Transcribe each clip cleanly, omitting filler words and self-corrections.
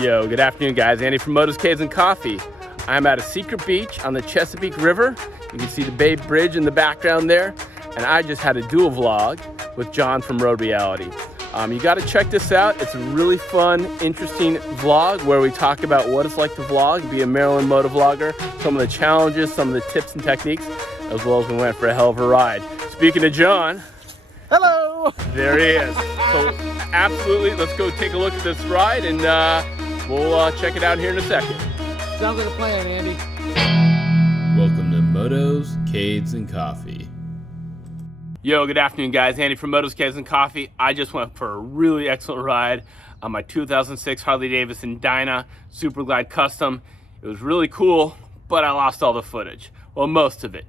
Yo, good afternoon guys. Andy from Motos, Caves, and Coffee. I'm at a secret beach on the Chesapeake River. You can see the Bay Bridge in the background there. And I just had a dual vlog with John from RoadReality. You gotta check this out. It's a really fun, interesting vlog where we talk about what it's like to vlog, be a Maryland motovlogger, some of the challenges, some of the tips and techniques, as well as we went for a hell of a ride. Speaking of John, hello! There he is. So absolutely, let's go take a look at this ride and we'll check it out here in a second. Sounds like a plan, Andy. Welcome to Motos, Caves, and Coffee. Yo, good afternoon guys. Andy from Motos, Caves, and Coffee. I just went for a really excellent ride on my 2006 Harley Davidson Dyna Super Glide Custom. It was really cool, but I lost all the footage. Well, most of it.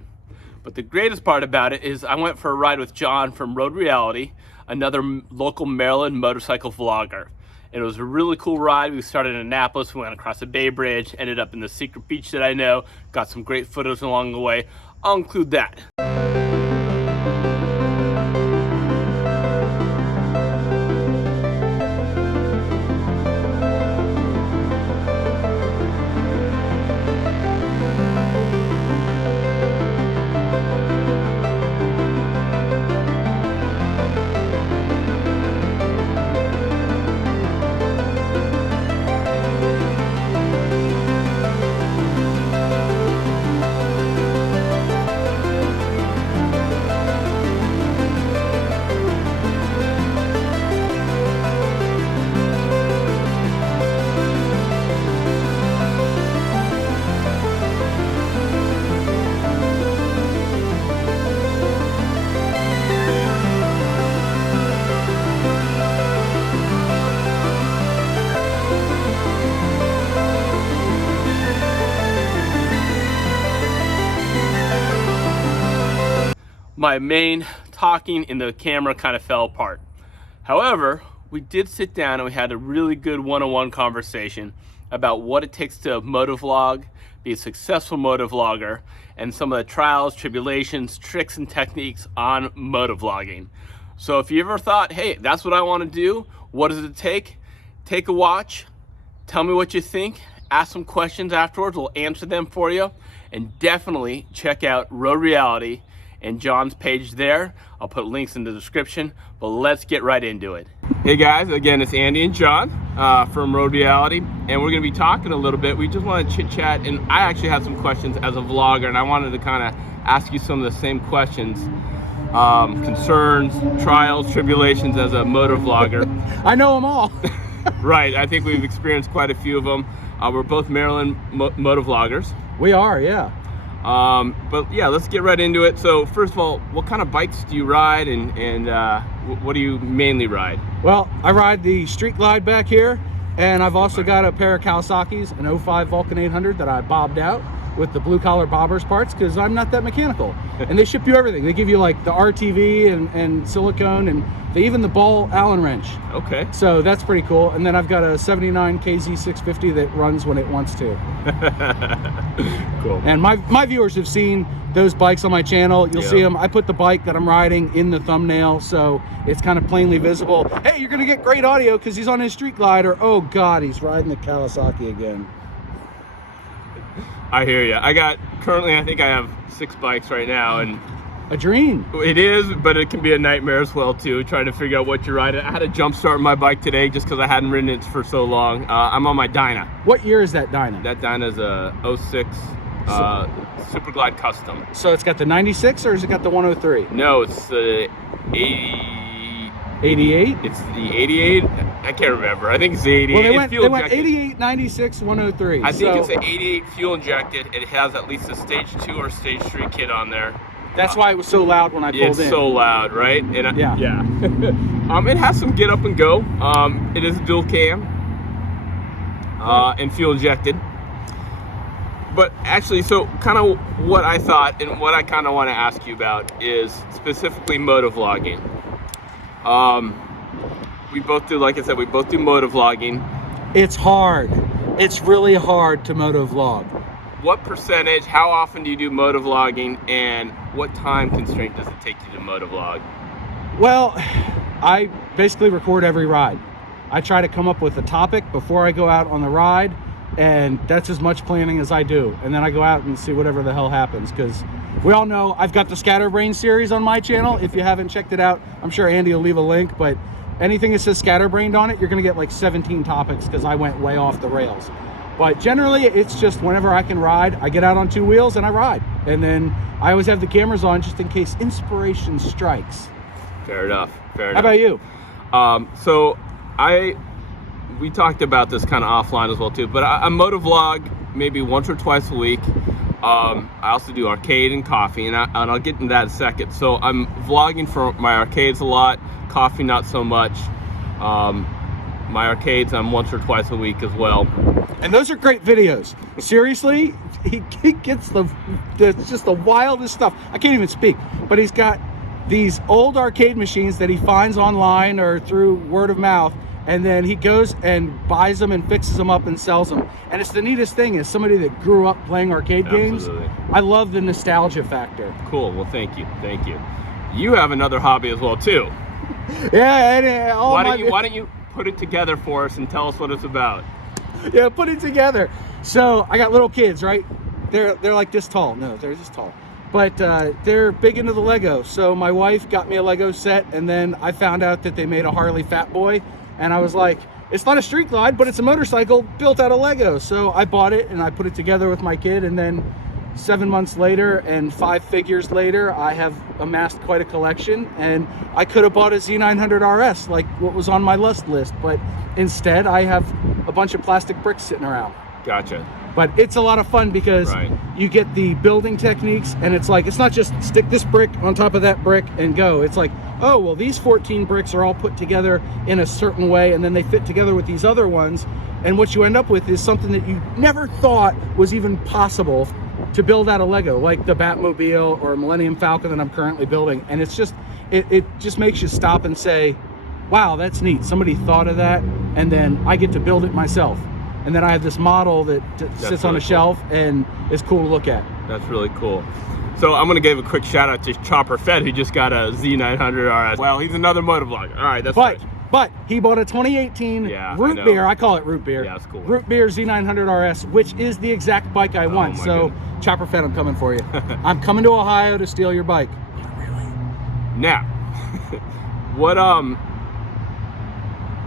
But the greatest part about it is I went for a ride with John from RoadReality, another local Maryland motorcycle vlogger. And it was a really cool ride. We started in Annapolis, we went across the Bay Bridge, ended up in the secret beach that I know, got some great footage along the way. I'll include that. My main talking in the camera kind of fell apart. However, we did sit down and we had a really good one-on-one conversation about what it takes to motovlog, be a successful motovlogger, and some of the trials, tribulations, tricks, and techniques on motovlogging. So if you ever thought, hey, that's what I want to do, what does it take? Take a watch, tell me what you think, ask some questions afterwards, we'll answer them for you, and definitely check out RoadReality and John's page there. I'll put links in the description, but let's get right into it. Hey guys, again, it's Andy and John from RoadReality, and we're gonna be talking a little bit. We just want to chit chat, and I actually have some questions as a vlogger, and I wanted to kind of ask you some of the same questions, concerns, trials, tribulations as a motovlogger. I know them all. Right, I think we've experienced quite a few of them. We're both Maryland motovloggers. We are, yeah. But yeah, let's get right into it. So first of all, what kind of bikes do you ride, and what do you mainly ride? Well, I ride the Street Glide back here, and I've also got a pair of Kawasaki's, an 05 Vulcan 800 that I bobbed out with the blue collar bobbers parts because I'm not that mechanical. And they ship you everything. They give you like the RTV and silicone, and they even the ball Allen wrench. Okay. So that's pretty cool. And then I've got a 79 KZ 650 that runs when it wants to. Cool. And my viewers have seen those bikes on my channel. You'll see them. I put the bike that I'm riding in the thumbnail, so it's kind of plainly visible. Hey, you're gonna get great audio because he's on his Street Glider. Oh God, he's riding the Kawasaki again. I hear you. Currently I think I have 6 bikes right now, and a dream. It is, but it can be a nightmare as well too, trying to figure out what you're riding. I had to jump start my bike today just because I hadn't ridden it for so long. I'm on my Dyna. What year is that Dyna? That Dyna is a 06 Super Glide Custom. So it's got the 96 or has it got the 103? No, it's the 88. 88? It's the 88. I can't remember. I think it's the 88. Well, they went 88, 96, 103. I think it's the 88 fuel injected. It has at least a stage 2 or stage 3 kit on there. That's why it was so loud when I pulled in. It's so loud, right? And yeah. It has some get up and go. It is dual cam and fuel injected. But actually, so kind of what I thought and what I kind of want to ask you about is specifically motovlogging. We both do, like I said, we both do motovlogging. It's hard. It's really hard to motovlog. What percentage, how often do you do motovlogging, and what time constraint does it take you to motovlog? Well, I basically record every ride. I try to come up with a topic before I go out on the ride, and that's as much planning as I do. And then I go out and see whatever the hell happens, because we all know I've got the Scatterbrain series on my channel. If you haven't checked it out, I'm sure Andy will leave a link, but anything that says Scatterbrained on it, you're gonna get like 17 topics, because I went way off the rails. But generally, it's just whenever I can ride, I get out on 2 wheels and I ride. And then I always have the cameras on just in case inspiration strikes. Fair enough. Fair enough. How about you? So we talked about this kind of offline as well too, but I motovlog maybe once or twice a week. I also do arcade and coffee, and I'll get into that in a second. So I'm vlogging for my arcades a lot, coffee not so much. My arcades I'm once or twice a week as well. And those are great videos. Seriously, he gets it's just the wildest stuff. I can't even speak, but he's got these old arcade machines that he finds online or through word of mouth, and then he goes and buys them and fixes them up and sells them. And it's the neatest thing, as somebody that grew up playing arcade games, I love the nostalgia factor. Cool. Well, thank you. Thank you. You have another hobby as well too. Yeah, and why don't you put it together for us and tell us what it's about? Yeah, put it together. So I got little kids, right? They're like this tall. No, they're this tall. But they're big into the Lego. So my wife got me a Lego set, and then I found out that they made a Harley Fat Boy, and I was like, it's not a street glide, but it's a motorcycle built out of Lego. So I bought it and I put it together with my kid, and then 7 months later and 5 figures later, I have amassed quite a collection. And I could have bought a Z900 RS, like what was on my list, but instead I have a bunch of plastic bricks sitting around. Gotcha. But it's a lot of fun, because you get the building techniques, and it's like, it's not just stick this brick on top of that brick and go. It's like, oh, well, these 14 bricks are all put together in a certain way, and then they fit together with these other ones. And what you end up with is something that you never thought was even possible to build out of Lego, like the Batmobile or Millennium Falcon that I'm currently building. And it's just, it just makes you stop and say, wow, that's neat. Somebody thought of that, and then I get to build it myself. And then I have this model that sits on a shelf and is cool to look at. That's really cool. So I'm gonna give a quick shout out to Chopperfett, who just got a Z900 RS. Well, he's another motovlogger. All right, that's right. But he bought a 2018 root beer. I call it root beer. Yeah, it's cool. Root beer Z900 RS, which is the exact bike I want. So Chopperfett, I'm coming for you. I'm coming to Ohio to steal your bike. Now,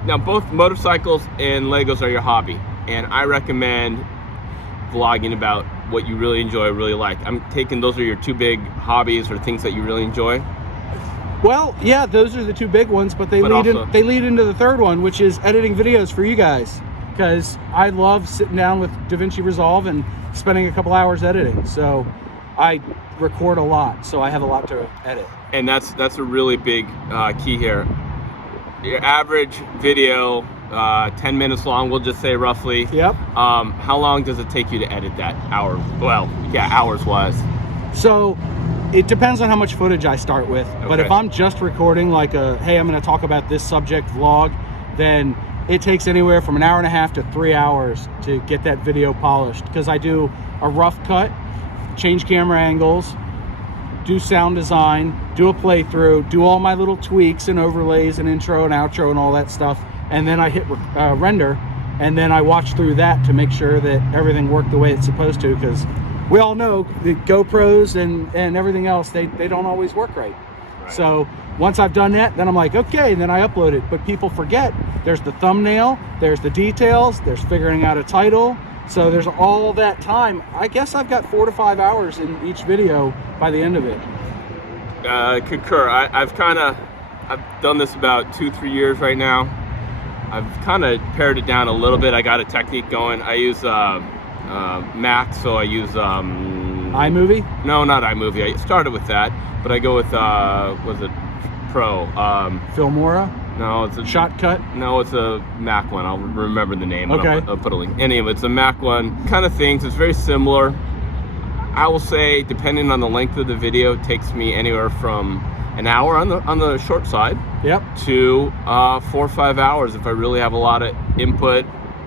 now both motorcycles and Legos are your hobby, and I recommend vlogging about what you really enjoy, really like. I'm taking those are your 2 big hobbies or things that you really enjoy. Well, yeah, those are the 2 big ones, but they lead into the 3rd one, which is editing videos for you guys, because I love sitting down with DaVinci Resolve and spending a couple hours editing. So I record a lot, so I have a lot to edit. And that's a really big key here. Your average video, 10 minutes long, we'll just say roughly. Yep. How long does it take you to edit that? Hours wise. So it depends on how much footage I start with. Okay. But if I'm just recording like hey, I'm going to talk about this subject vlog, then it takes anywhere from 1.5 hours to 3 hours to get that video polished, because I do a rough cut, change camera angles, do sound design, do a playthrough, do all my little tweaks and overlays and intro and outro and all that stuff, and then I hit render, and then I watch through that to make sure that everything worked the way it's supposed to, because we all know the GoPros and everything else, they don't always work right. So once I've done that, then I'm like, okay, and then I upload it. But people forget, there's the thumbnail, there's the details, there's figuring out a title. So there's all that time. I guess I've got 4 to 5 hours in each video by the end of it. Concur. I've done this about 2-3 years right now. I've kind of pared it down a little bit. I got a technique going. I use Mac, so I use iMovie? No, not iMovie. I started with that, but I go with was it Pro? Filmora? No, it's a Shotcut. No, it's a Mac one. I'll remember the name. Okay. I'll put a link. Anyway, it's a Mac one. Kind of things. It's very similar. I will say, depending on the length of the video, it takes me anywhere from an hour on the short side. Yep. To 4 or 5 hours if I really have a lot of input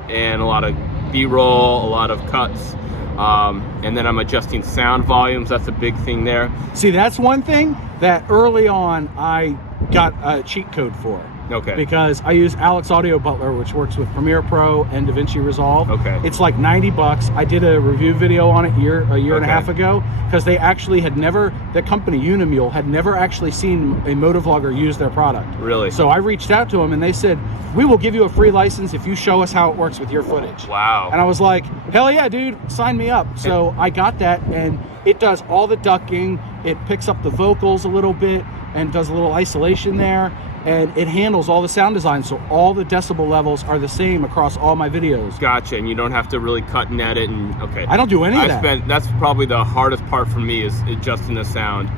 and a lot of B-roll, a lot of cuts. And then I'm adjusting sound volumes. That's a big thing there. See, that's one thing that early on I got a cheat code for. Okay. Because I use Alex Audio Butler, which works with Premiere Pro and DaVinci Resolve. Okay. It's like $90. I did a review video on it a year and a half ago, because they actually had never, the company Unimule had never actually seen a motovlogger use their product. Really? So I reached out to them and they said, we will give you a free license if you show us how it works with your footage. Wow. And I was like, hell yeah, dude, sign me up. So I got that, and it does all the ducking. It picks up the vocals a little bit and does a little isolation there. And it handles all the sound design, so all the decibel levels are the same across all my videos. Gotcha, and you don't have to really cut and edit, and okay. I don't do any of that. That's probably the hardest part for me, is adjusting the sound.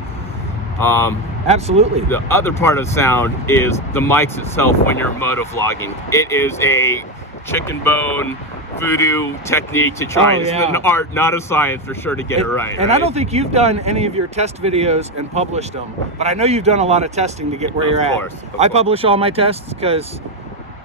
Absolutely. The other part of sound is the mics itself when you're motovlogging. It is a chicken bone voodoo technique to try. It's an art, not a science, for sure, to get it right. And I don't think you've done any of your test videos and published them, but I know you've done a lot of testing to get where you're at. Of course. I publish all my tests because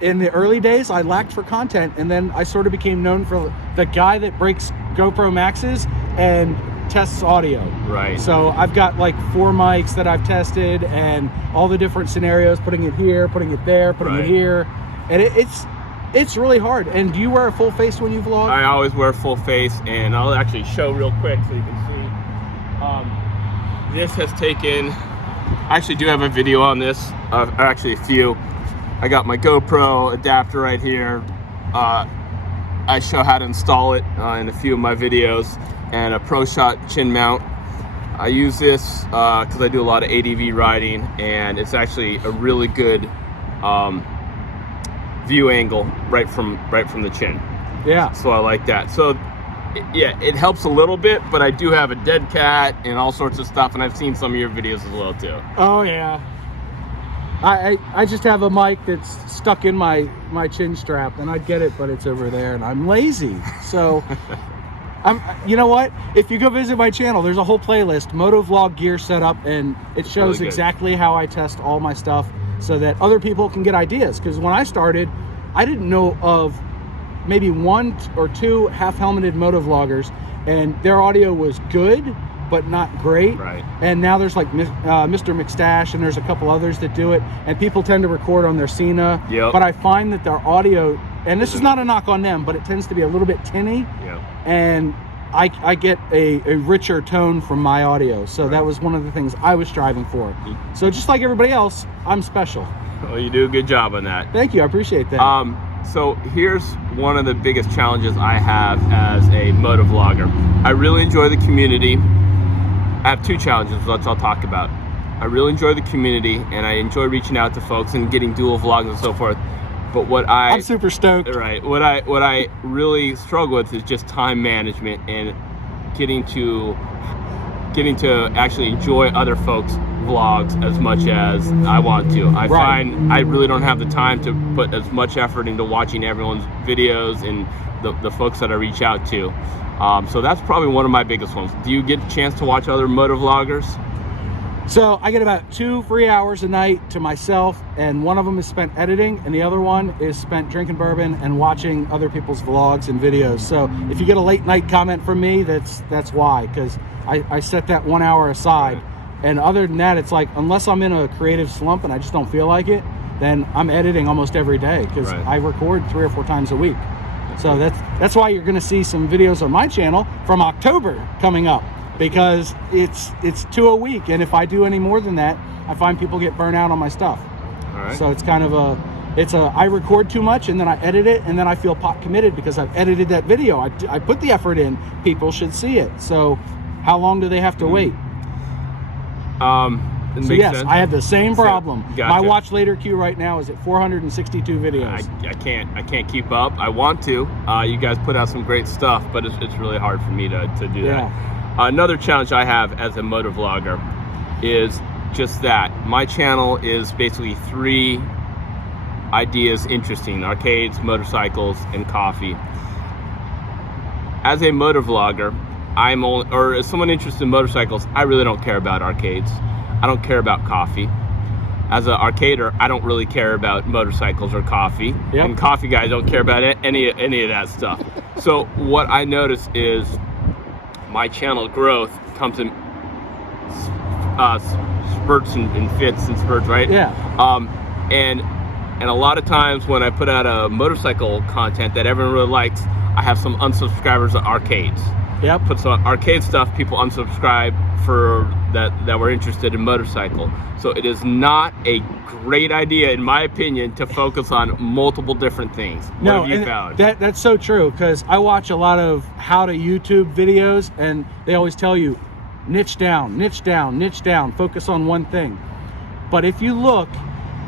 in the early days I lacked for content, and then I sort of became known for the guy that breaks GoPro Maxes and tests audio. Right. So I've got like 4 mics that I've tested, and all the different scenarios, putting it here, putting it there, putting it here, and it's really hard. And do you wear a full face when you vlog? I always wear full face, and I'll actually show real quick so you can see. This has taken, I actually do have a video on this, actually a few. I got my GoPro adapter right here. I show how to install it in a few of my videos, and a ProShot chin mount. I use this because I do a lot of ADV riding, and it's actually a really good view angle right from the chin. Yeah. So I like that. So yeah, it helps a little bit, but I do have a dead cat and all sorts of stuff, and I've seen some of your videos as well too. Oh yeah. I just have a mic that's stuck in my chin strap, and I'd get it, but it's over there, and I'm lazy. So you know what? If you go visit my channel, there's a whole playlist, Motovlog gear setup, and it shows really exactly how I test all my stuff, so that other people can get ideas. Because when I started, I didn't know of maybe 1 or 2 half-helmeted motovloggers, and their audio was good, but not great. Right. And now there's like Mr. McStash, and there's a couple others that do it, and people tend to record on their Sena. Yep. But I find that their audio, and this is not a knock on them, but it tends to be a little bit tinny. Yep. And I get a richer tone from my audio. So that was one of the things I was striving for. So just like everybody else, I'm special. Well, you do a good job on that. Thank you, I appreciate that. So here's one of the biggest challenges I have as a motovlogger. I really enjoy the community. I have 2 challenges, which I'll talk about. I really enjoy the community, and I enjoy reaching out to folks and getting dual vlogs and so forth. But I'm super stoked. Right. What I really struggle with is just time management and getting to actually enjoy other folks' vlogs as much as I want to. I find I really don't have the time to put as much effort into watching everyone's videos and the folks that I reach out to. So that's probably one of my biggest ones. Do you get a chance to watch other motovloggers? So I get about 2 free hours a night to myself, and one of them is spent editing, and the other one is spent drinking bourbon and watching other people's vlogs and videos. So if you get a late night comment from me, that's why, because I set that 1 hour aside. And other than that, it's like, unless I'm in a creative slump and I just don't feel like it, then I'm editing almost every day, because I record 3 or 4 times a week. So that's why you're going to see some videos on my channel from October coming up, because it's 2 a week, and if I do any more than that, I find people get burnt out on my stuff. So it's kind of I record too much, and then I edit it, and then I feel pot committed because I've edited that video. I put the effort in. People should see it. So how long do they have to wait? So yes, I have the same problem. Gotcha. My watch later queue right now is at 462 videos. I can't keep up. I want to. You guys put out some great stuff, but it's really hard for me to do that. Another challenge I have as a motovlogger is just that. My channel is basically 3 ideas interesting: arcades, motorcycles, and coffee. As a motovlogger, or as someone interested in motorcycles, I really don't care about arcades. I don't care about coffee. As an arcader, I don't really care about motorcycles or coffee. And coffee guys don't care about any of that stuff. So what I notice is my channel growth comes in spurts and fits and spurts, right? Yeah. And And a lot of times when I put out a motorcycle content that everyone really likes, I have some unsubscribers at arcades. Yep. Put some arcade stuff, people unsubscribe for that were interested in motorcycle. So it is not a great idea, in my opinion, to focus on multiple different things. What have you found? That's so true, because I watch a lot of how to YouTube videos, and they always tell you, niche down, niche down, niche down, focus on one thing. But if you look,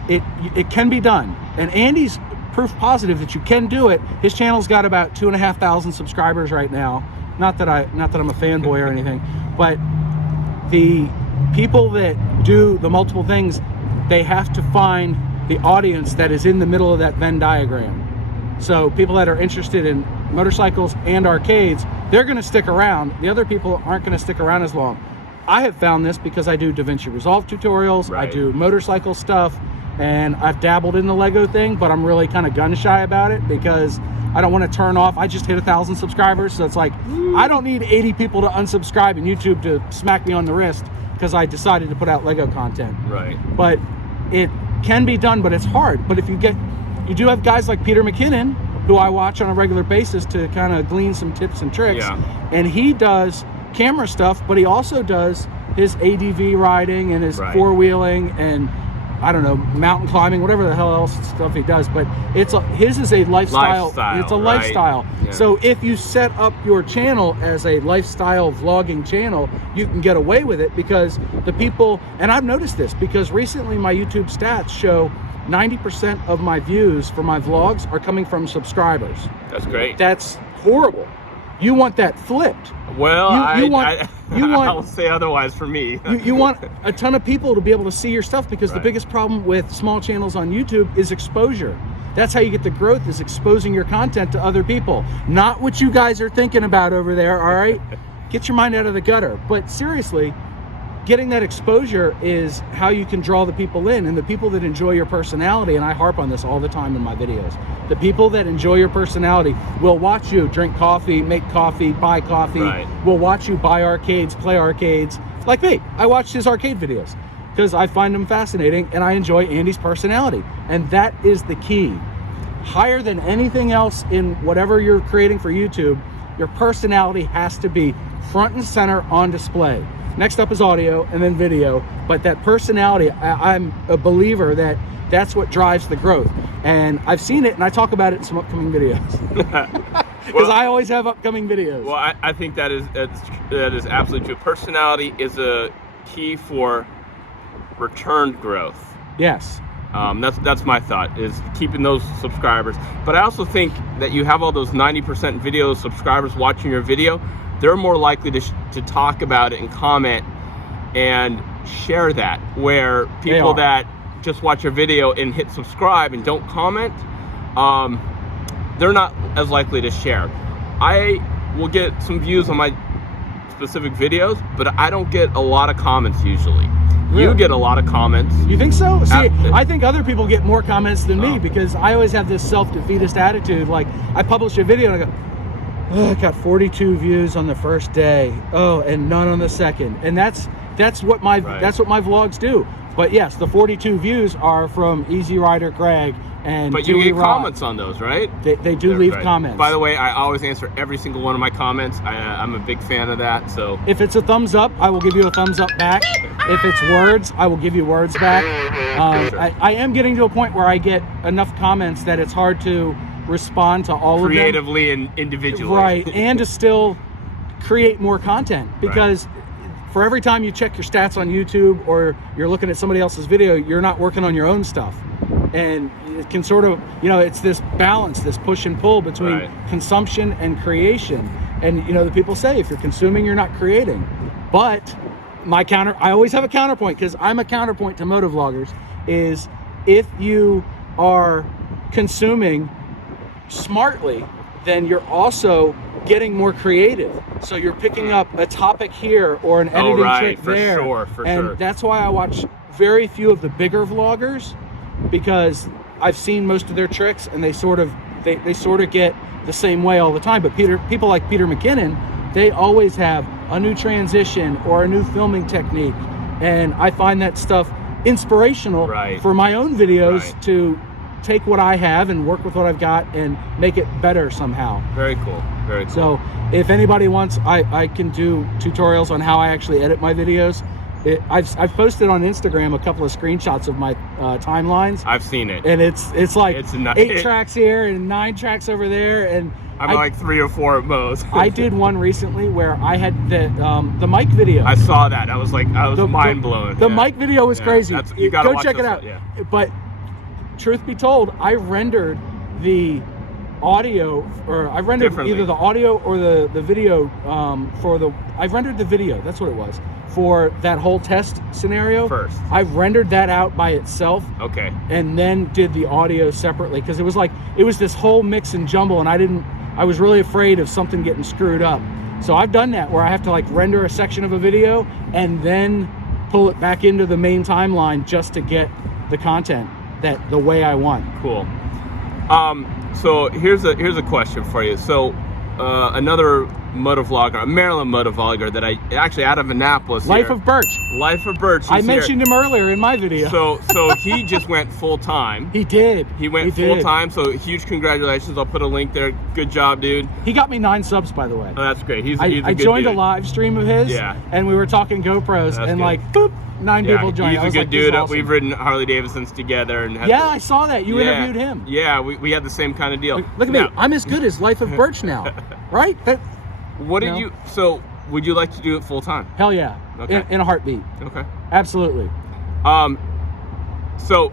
it can be done. And Andy's proof positive that you can do it. His channel's got about 2,500 subscribers right now. Not that I'm a fanboy or anything, but the people that do the multiple things, they have to find the audience that is in the middle of that Venn diagram. So people that are interested in motorcycles and arcades, they're going to stick around. The other people aren't going to stick around as long. I have found this because I do DaVinci Resolve tutorials, right. I do motorcycle stuff, and I've dabbled in the Lego thing, but I'm really kind of gun shy about it because I don't want to turn off. I just hit 1,000 subscribers, so it's like, I don't need 80 people to unsubscribe and YouTube to smack me on the wrist because I decided to put out Lego content. Right. But it can be done, but it's hard. But if you do have guys like Peter McKinnon, who I watch on a regular basis to kind of glean some tips and tricks, and he does camera stuff, but he also does his ADV riding and his four-wheeling and I don't know, mountain climbing, whatever the hell else stuff he does, but his is a lifestyle. It's a lifestyle. Yeah. So if you set up your channel as a lifestyle vlogging channel, you can get away with it because the people, and I've noticed this because recently my YouTube stats show 90% of my views for my vlogs are coming from subscribers. That's great. That's horrible. You want that flipped. Well, I will say otherwise for me. you want a ton of people to be able to see your stuff because the biggest problem with small channels on YouTube is exposure. That's how you get the growth, is exposing your content to other people. Not what you guys are thinking about over there, all right? Get your mind out of the gutter. But seriously, getting that exposure is how you can draw the people in, and the people that enjoy your personality, and I harp on this all the time in my videos, the people that enjoy your personality will watch you drink coffee, make coffee, buy coffee, will watch you buy arcades, play arcades. Like me, I watch his arcade videos because I find them fascinating and I enjoy Andy's personality. And that is the key. Higher than anything else in whatever you're creating for YouTube, your personality has to be front and center on display. Next up is audio and then video, but that personality, I'm a believer that that's what drives the growth. And I've seen it, and I talk about it in some upcoming videos. Because I always have upcoming videos. Well, I think that is absolutely true. Personality is a key for returned growth. Yes. That's my thought, is keeping those subscribers. But I also think that you have all those 90% video subscribers watching your video, they're more likely to talk about it and comment and share that, where people that just watch your video and hit subscribe and don't comment, they're not as likely to share. I will get some views on my specific videos, but I don't get a lot of comments usually. Really? You get a lot of comments. You think so? See, I think other people get more comments than me because I always have this self-defeatist attitude. Like, I publish a video and I go, oh, I got 42 views on the first day. Oh, and none on the second. And that's what my vlogs do. But yes, the 42 views are from Easy Rider Gregg and But you get comments on those, right? They do leave comments. By the way, I always answer every single one of my comments. I'm a big fan of that. So if it's a thumbs up, I will give you a thumbs up back. If it's words, I will give you words back. I am getting to a point where I get enough comments that it's hard to respond to all of them creatively and individually, right? And to still create more content, because for every time you check your stats on YouTube or you're looking at somebody else's video, you're not working on your own stuff. And it can sort of, it's this balance, this push and pull between consumption and creation. And the people say if you're consuming, you're not creating. But I always have a counterpoint, because I'm a counterpoint to Motovloggers, is if you are consuming smartly, then you're also getting more creative. So you're picking up a topic here or an editing trick there. For sure. That's why I watch very few of the bigger vloggers, because I've seen most of their tricks and they sort of get the same way all the time. But people like Peter McKinnon, they always have a new transition or a new filming technique. And I find that stuff inspirational for my own videos to take what I have and work with what I've got and make it better somehow. Very cool. Very cool. So if anybody wants, I can do tutorials on how I actually edit my videos. I've posted on Instagram a couple of screenshots of my timelines. I've seen it, and it's like it's 8 tracks here and 9 tracks over there, and I'm like 3 or 4 at most. I did one recently where I had the mic video. I saw that. I was mind blown. The mic video was crazy. You gotta go check it out. Yeah. But truth be told, I rendered the audio, or I rendered either the audio or the video I rendered the video. That's what it was. For that whole test scenario first. I rendered that out by itself. Okay. And then did the audio separately, because it was this whole mix and jumble, and I was really afraid of something getting screwed up. So I've done that where I have to like render a section of a video and then pull it back into the main timeline just to get the content the way I want. Cool. So here's a question for you. So another motovlogger, a Maryland motovlogger that I actually out of Annapolis. Life of Birch. Life of Birch. I mentioned him earlier in my video. So he just went full time. He did. He went full time. So huge congratulations. I'll put a link there. Good job, dude. He got me 9 subs, by the way. Oh, that's great. He's a I good joined dude. a live stream of his. Yeah. And we were talking GoPros, That's and good. like boop, 9 people joined. He's a good dude. Awesome. We've ridden Harley Davidsons together, and I saw that you interviewed him. Yeah, we had the same kind of deal. Look at me. I'm as good as Life of Birch now, right? What do you? So would you like to do it full time? Hell yeah. Okay. In a heartbeat. Okay. Absolutely. So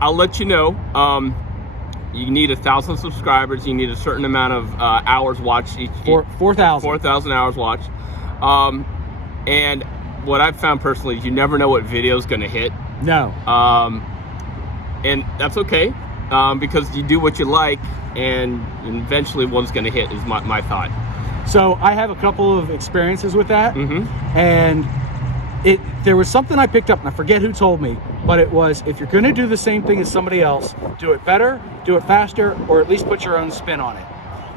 I'll let you know. You need 1,000 subscribers. You need a certain amount of hours watched each. 4,000. 4,000 hours watched. And what I've found personally is you never know what video is going to hit. No. And that's okay, because you do what you like, and eventually one's going to hit. Is my thought. So I have a couple of experiences with that, Mm-hmm. and there was something I picked up, and I forget who told me, but it was, if you're going to do the same thing as somebody else, do it better, do it faster, or at least put your own spin on it.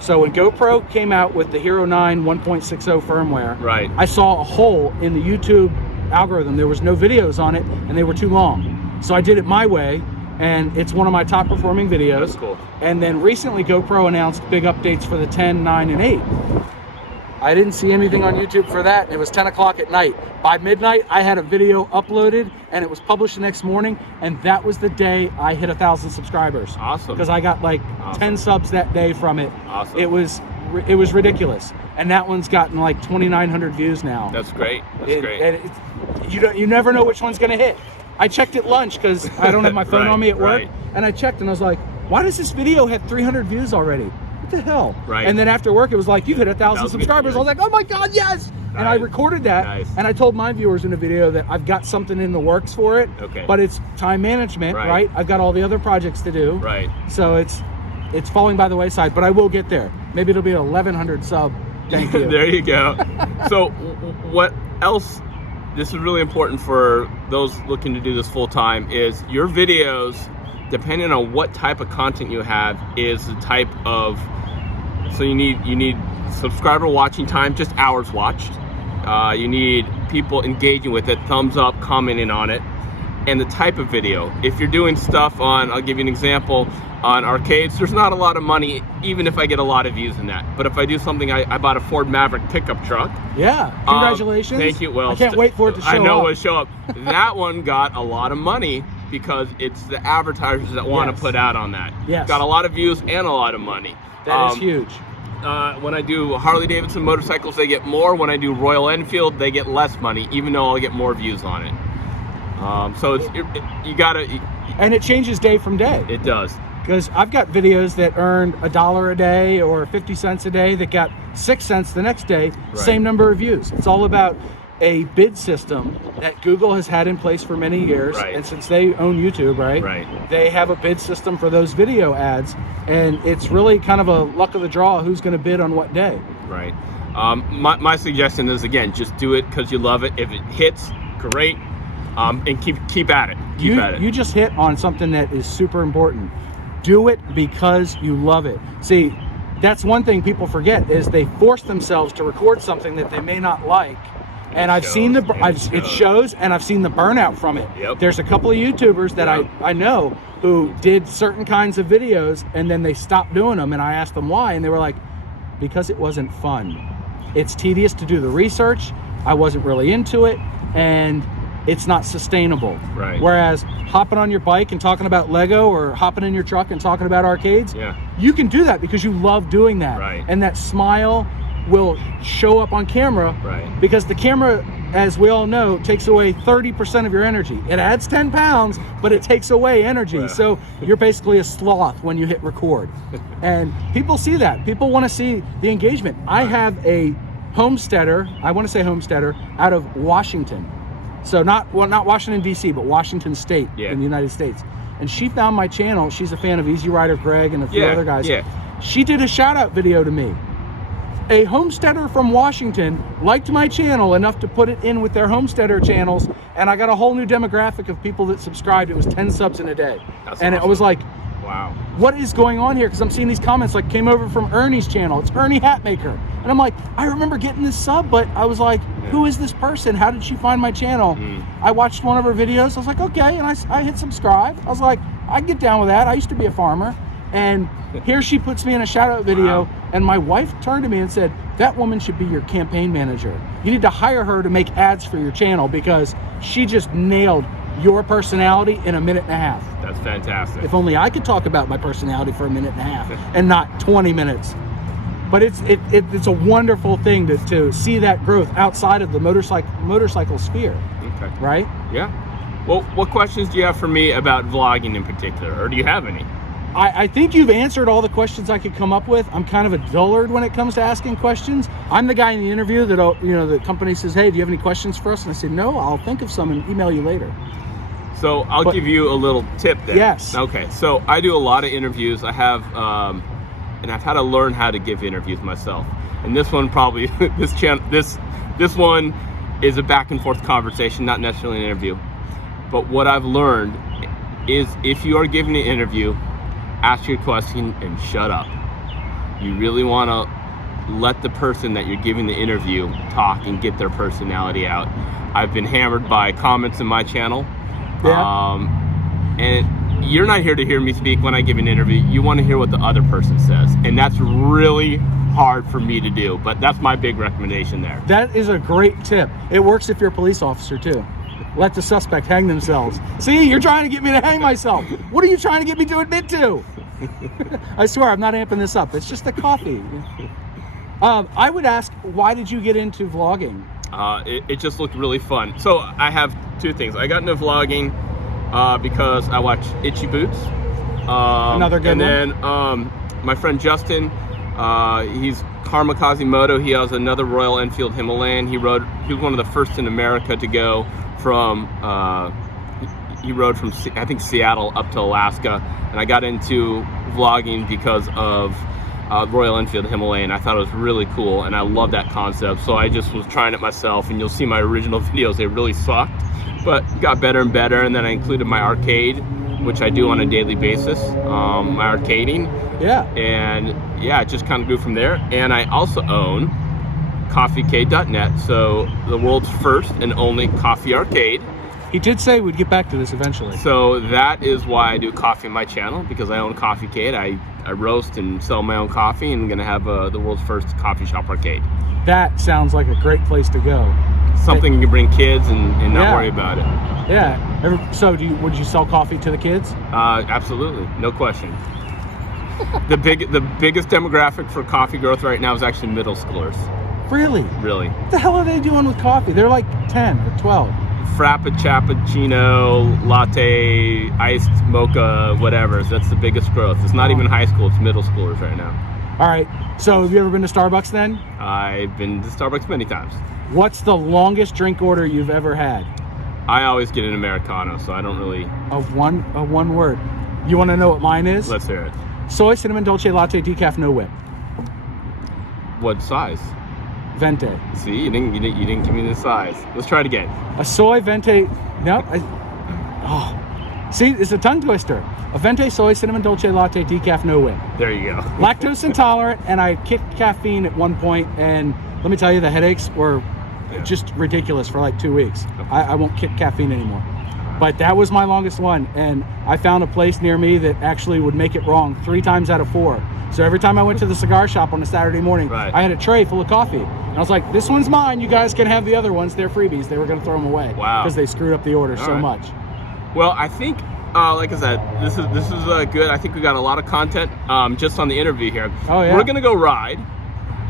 So when GoPro came out with the Hero 9 1.60 firmware, right, I saw a hole in the YouTube algorithm. There was no videos on it, and they were too long. So I did it my way, and it's one of my top performing videos. That's cool. And then recently GoPro announced big updates for the 10, 9, and 8. I didn't see anything on YouTube for that. It was 10 o'clock at night. By midnight, I had a video uploaded, and it was published the next morning, and that was the day I hit 1,000 subscribers. Awesome. Because I got like 10 subs that day from it. Awesome. It was ridiculous. And that one's gotten like 2,900 views now. That's great. That's great. And you never know which one's gonna hit. I checked at lunch because I don't have my phone on me at work, and I checked and I was like, why does this video have 300 views already? What the hell? Right. And then after work, it was like, you've hit 1,000 subscribers. I was like, oh my God, yes! Nice. And I recorded that, and I told my viewers in a video that I've got something in the works for it, but it's time management, right? I've got all the other projects to do. Right. So it's falling by the wayside, but I will get there. Maybe it'll be 1,100 sub. Thank you. There you go. So what else, this is really important for those looking to do this full time, is your videos, depending on what type of content you have, is the type of, so you need subscriber watching time, just hours watched. You need people engaging with it, thumbs up, commenting on it, and the type of video. If you're doing stuff on, I'll give you an example, on arcades, there's not a lot of money, even if I get a lot of views in that. But if I do something, I bought a Ford Maverick pickup truck. Yeah, congratulations. Thank you. Well, I can't wait for it to show up. I know it'll show up. That one got a lot of money because it's the advertisers that want to put out on that. Yes. Got a lot of views and a lot of money. That is huge. When I do Harley Davidson motorcycles, they get more. When I do Royal Enfield, they get less money, even though I'll get more views on it. So you gotta. And it changes day from day. It does. Because I've got videos that earned $1 a day or 50 cents a day that got 6 cents the next day, same number of views. It's all about a bid system that Google has had in place for many years, and since they own YouTube, they have a bid system for those video ads, and it's really kind of a luck of the draw who's going to bid on what day. Right. My suggestion is, again, just do it because you love it. If it hits, great, and keep at it. Keep at it. You just hit on something that is super important. Do it because you love it. See, that's one thing people forget, is they force themselves to record something that they may not like. And I've seen it shows, and I've seen the burnout from it. Yep. There's a couple of YouTubers that I know who did certain kinds of videos and then they stopped doing them, and I asked them why, and they were like, because it wasn't fun. It's tedious to do the research, I wasn't really into it, and it's not sustainable. Right. Whereas hopping on your bike and talking about Lego, or hopping in your truck and talking about arcades, you can do that because you love doing that. Right. And that smile will show up on camera, because the camera, as we all know, takes away 30% of your energy. It adds 10 pounds, but it takes away energy. So you're basically a sloth when you hit record. And people see that. People want to see the engagement. I have a homesteader, I want to say homesteader, out of Washington. So not Washington, D.C., but Washington State in the United States. And she found my channel. She's a fan of Easy Rider Gregg and a few other guys. She did a shout-out video to me. A homesteader from Washington liked my channel enough to put it in with their homesteader channels, and I got a whole new demographic of people that subscribed. It was 10 subs in a day. And awesome. it was like, wow, what is going on here? Because I'm seeing these comments like, came over from Ernie's channel. It's Earnie Hatmaker. And I'm like, I remember getting this sub, but I was like, who is this person? How did she find my channel? I watched one of her videos. I was like, okay, and I hit subscribe. I was like, I can get down with that. I used to be a farmer. And here she puts me in a shout-out video, and my wife turned to me and said, that woman should be your campaign manager. You need to hire her to make ads for your channel, because she just nailed your personality in a minute and a half. That's fantastic. If only I could talk about my personality for a minute and a half and not 20 minutes. But it's a wonderful thing to see that growth outside of the motorcycle sphere. Okay. Right? Yeah. Well, what questions do you have for me about vlogging in particular, or do you have any? I think you've answered all the questions I could come up with. I'm kind of a dullard when it comes to asking questions. I'm the guy in the interview that, the company says, hey, do you have any questions for us? And I say, no, I'll think of some and email you later. So I'll give you a little tip then. Yes. Okay, so I do a lot of interviews. I have, and I've had to learn how to give interviews myself. And this one probably, this one is a back and forth conversation, not necessarily an interview. But what I've learned is, if you are giving an interview, ask your question and shut up. You really want to let the person that you're giving the interview talk and get their personality out. I've been hammered by comments in my channel. And you're not here to hear me speak when I give an interview. You want to hear what the other person says. And that's really hard for me to do, but that's my big recommendation there. That is a great tip. It works if you're a police officer too. Let the suspect hang themselves. See, you're trying to get me to hang myself. What are you trying to get me to admit to? I swear, I'm not amping this up. It's just the coffee. I would ask, why did you get into vlogging? It just looked really fun. So I have two things. I got into vlogging because I watch Itchy Boots. Another good one. And then my friend Justin, he's KarmaKazi Moto. He has another Royal Enfield Himalayan. He was one of the first in America to go from, he rode from, I think, Seattle up to Alaska. And I got into vlogging because of Royal Enfield Himalayan. I thought it was really cool, and I love that concept. So I just was trying it myself, and you'll see my original videos, they really sucked, but got better and better. And then I included my arcade, which I do on a daily basis, my arcading. Yeah. And yeah, it just kind of grew from there. And I also own coffeek.net, so the world's first and only coffee arcade. He did say we'd get back to this eventually. So that is why I do coffee on my channel, because I own Coffeekade. I roast and sell my own coffee, and I'm gonna have the world's first coffee shop arcade. That sounds like a great place to go. Something you can bring kids and not worry about it. Yeah. So would you sell coffee to the kids? Absolutely, no question. The biggest demographic for coffee growth right now is actually middle schoolers. Really? Really. What the hell are they doing with coffee? They're like 10 or 12. Frappuccino, latte, iced mocha, whatever. So that's the biggest growth. It's not even high school, it's middle schoolers right now. All right, so have you ever been to Starbucks then? I've been to Starbucks many times. What's the longest drink order you've ever had? I always get an Americano, so I don't really... A one word. You want to know what mine is? Let's hear it. Soy cinnamon dolce latte decaf no whip. What size? Venti. See, you didn't give me the size. Let's try it again. A soy Venti. No. See, it's a tongue twister. A Venti soy cinnamon dolce latte decaf no whip. There you go. Lactose intolerant, and I kicked caffeine at one point, and let me tell you, the headaches were just ridiculous for like 2 weeks. I won't kick caffeine anymore. But that was my longest one, and I found a place near me that actually would make it wrong 3 times out of 4. So every time I went to the cigar shop on a Saturday morning, I had a tray full of coffee. And I was like, this one's mine. You guys can have the other ones. They're freebies. They were going to throw them away. Wow. Because they screwed up the order so much. Well, I think, like I said, this is good. I think we got a lot of content just on the interview here. Oh, yeah. We're going to go ride.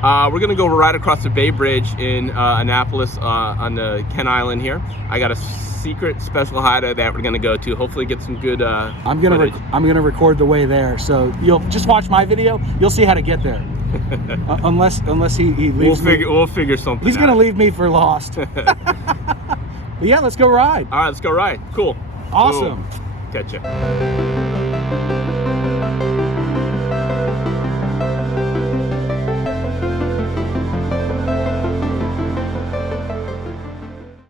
We're going to go right across the Bay Bridge in Annapolis on the Kent Island here. I got a secret special hideout that we're going to go to. Hopefully get some good I'm gonna record the way there, so you'll just watch my video. You'll see how to get there. Unless he leaves we'll figure something He's out. gonna leave me for lost. But yeah, let's go ride. All right, let's go ride. Cool. Awesome. Boom. Catch ya.